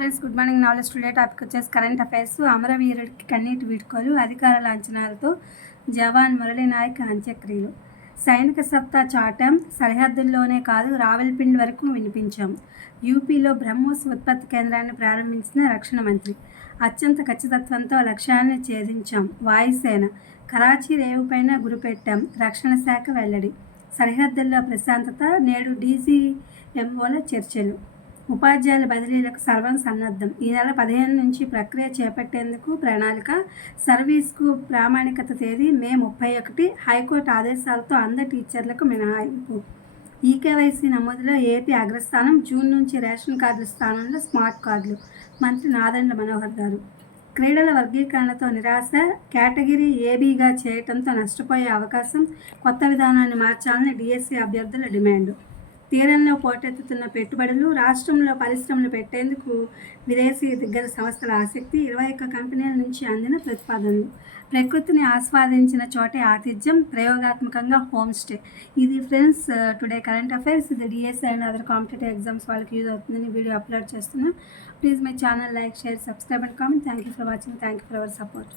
Friends, good morning. Knowledge today topic వచ్చేసి current affairs. అమరవీరుడికి కన్నీటి వీడ్కోలు, అధికార లాంఛనాలతో జవాన్ మురళీనాయక్ అంత్యక్రియలు. సైనిక సత్తా చాటాం, సరిహద్దుల్లోనే కాదు రావల్పిండి వరకు వినిపించాం. యూపీలో బ్రహ్మోస్ ఉత్పత్తి కేంద్రాన్ని ప్రారంభించిన రక్షణ మంత్రి. అత్యంత ఖచ్చితత్వంతో లక్ష్యాన్ని ఛేదించాం. వాయుసేన కరాచీ రేవుపైన గురిపెట్టాం. రక్షణ శాఖ వెల్లడి. సరిహద్దుల్లో ప్రశాంతత, నేడు డీజీఎంఓల చర్చలు. ఉపాధ్యాయుల బదిలీలకు సర్వం సన్నద్ధం. ఈ నెల 15 నుంచి ప్రక్రియ చేపట్టేందుకు ప్రణాళిక. సర్వీస్కు ప్రామాణికత తేదీ మే 31. హైకోర్టు ఆదేశాలతో అందరి టీచర్లకు మినహాయింపు. ఈకేవైసీ నమోదులో ఏపీ అగ్రస్థానం. జూన్ నుంచి రేషన్ కార్డుల స్థానంలో స్మార్ట్ కార్డులు. మంత్రి నాదెండ్ల మనోహర్ గారు. క్రీడల వర్గీకరణతో నిరాశ. కేటగిరీ ఏబీగా చేయడంతో నష్టపోయే అవకాశం. కొత్త విధానాన్ని మార్చాలని డీఎస్సీ అభ్యర్థుల డిమాండ్. తీరంలో పోటెత్తుతున్న పెట్టుబడులు. రాష్ట్రంలో పరిశ్రమలు పెట్టేందుకు విదేశీ దిగ్గజ సంస్థల ఆసక్తి. 21 కంపెనీల నుంచి అందిన ప్రతిపాదనలు. ప్రకృతిని ఆస్వాదించిన చోటే ఆతిథ్యం. ప్రయోగాత్మకంగా హోమ్ స్టే. ఇది ఫ్రెండ్స్ టుడే కరెంట్ అఫైర్స్. ఇది DSC and other competitive exams వాళ్ళకి యూజ్ అవుతుందని వీడియో అప్లోడ్ చేస్తున్నాను. Please my channel like, share, subscribe and comment. Thank you for watching. Thank you for our support.